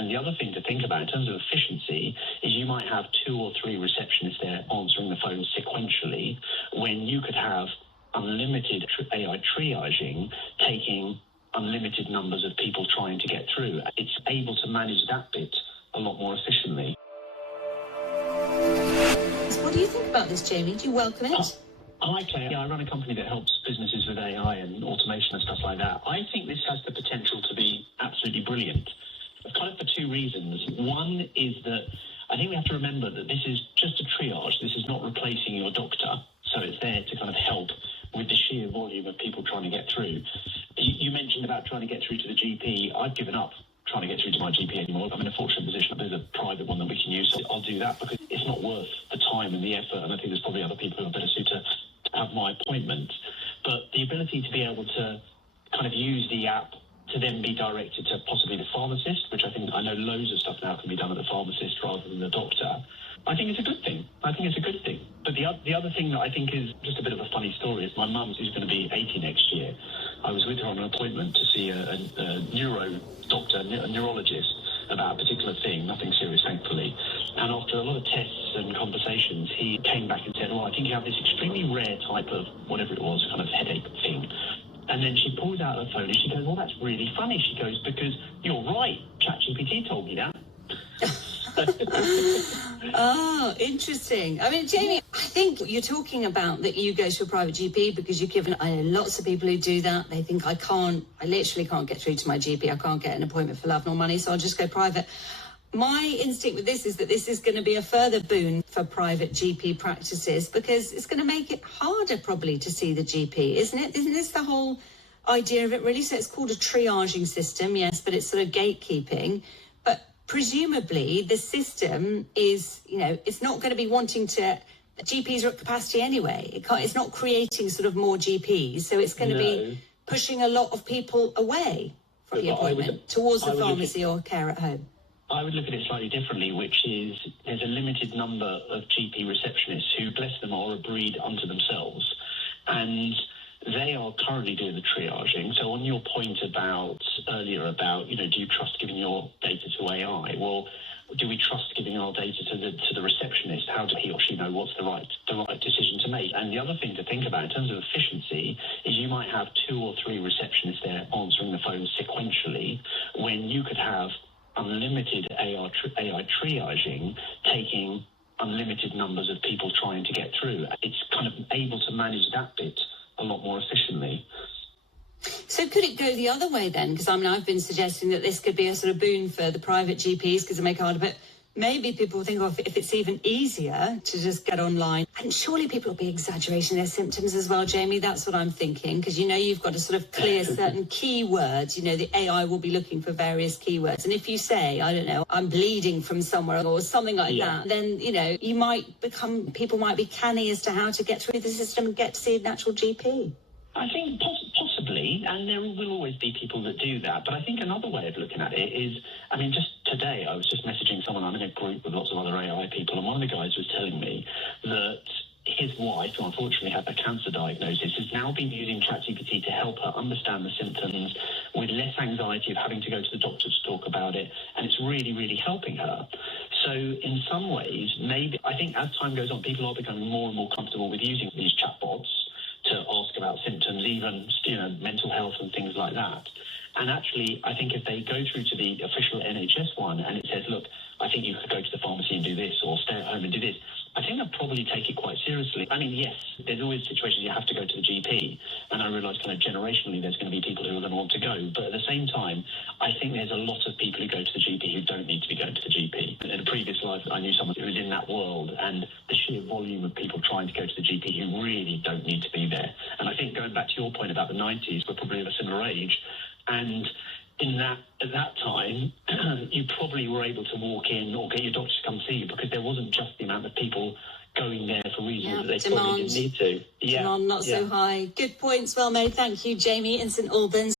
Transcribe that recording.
And the other thing to think about in terms of efficiency is you might have 2 or 3 receptionists there answering the phone sequentially when you could have unlimited AI triaging taking unlimited numbers of people trying to get through. It's able to manage that bit a lot more efficiently. What do you think about this, Jamie? Do you welcome it? I like Claire. I run a company that helps businesses with AI and automation and stuff like that. I think this has the potential to be absolutely brilliant, kind of for 2 reasons. One is that I think we have to remember that this is just a triage. This is not replacing your doctor. So it's there to kind of help with the sheer volume of people trying to get through. You mentioned about trying to get through to the GP. I've given up trying to get through to my GP anymore. I'm in a fortunate position. There's a private one that we can use. So I'll do that because it's not worth the time and the effort. And I think there's probably other people who are better suited to have my appointment. But the ability to be able to kind of use the app to then be directed to possibly the pharmacist, which I know loads of stuff now can be done at the pharmacist rather than the doctor. I think it's a good thing. But the other thing that I think is just a bit of a funny story is my mum, who's going to be 80 next year, I was with her on an appointment to see a neuro doctor, a neurologist, about a particular thing, nothing serious, thankfully. And after a lot of tests and conversations, he came back and said, well, I think you have this extremely rare type of whatever it was, kind of headache thing. And then she pulls out her phone and she goes, well, that's really funny. She goes, because you're right, ChatGPT told me that. Oh, interesting. I mean, Jamie, I think you're talking about that you go to a private GP because you've given, I know lots of people who do that. They think I literally can't get through to my GP. I can't get an appointment for love nor money, so I'll just go private. My instinct with this is that this is going to be a further boon for private GP practices because it's going to make it harder probably to see the GP, isn't it? Isn't this the whole idea of it really? So it's called a triaging system, yes, but it's sort of gatekeeping. But presumably the system is, it's not going to be wanting to, GPs are at capacity anyway. It's not creating sort of more GPs. So it's going to be pushing a lot of people away from the appointment towards the pharmacy or care at home. I would look at it slightly differently, which is there's a limited number of GP receptionists who, bless them, are a breed unto themselves. And they are currently doing the triaging. So on your point earlier about, do you trust giving your data to AI? Well, do we trust giving our data to the receptionist? How does he or she know what's the right decision to make? And the other thing to think about in terms of efficiency is you might have 2 or 3 receptionists there answering the phone sequentially when you could have unlimited AI triaging taking unlimited numbers of people trying to get through. It's kind of able to manage that bit a lot more efficiently. So could it go the other way then? Because I've been suggesting that this could be a sort of boon for the private GPs because it make it harder, but maybe people think if it's even easier to just get online. And surely people will be exaggerating their symptoms as well, Jamie. That's what I'm thinking. Because, you've got to sort of clear certain keywords. The AI will be looking for various keywords. And if you say, I don't know, I'm bleeding from somewhere or something like that, then, people might be canny as to how to get through the system and get to see a natural GP. I think possibly, and there will always be people that do that. But I think another way of looking at it is, just today I was just messaging someone. I'm in a group with lots of other AI people, and one of the guys was telling me that his wife, who unfortunately had a cancer diagnosis, has now been using ChatGPT to help her understand the symptoms with less anxiety of having to go to the doctor to talk about it, and it's really, really helping her. So in some ways, maybe I think as time goes on, people are becoming more and more comfortable with using these chatbots to ask about symptoms, even mental health and things like that. And actually, I think if they go through to the official NHS one and it says, look, I think you could go to the pharmacy and do this or stay at home and do this, I think they'll probably take it quite seriously. Yes, there's always situations you have to go to the GP, and I realise kind of generationally there's going to be people who are going to want to go. But at the same time, I think there's a lot of people who go to the GP who don't need to be going to the GP. In a previous life, I knew someone who was in that world, and the sheer volume of people trying to go to the GP who really don't need to be there. And I think going back to your point about the 90s, we're probably of a similar age, and at that time, you probably were able to walk in or get your doctor to come see you because there wasn't just the amount of people going there for reasons that they probably didn't need to. Demand not so high. Good points, well made. Thank you, Jamie in St Albans.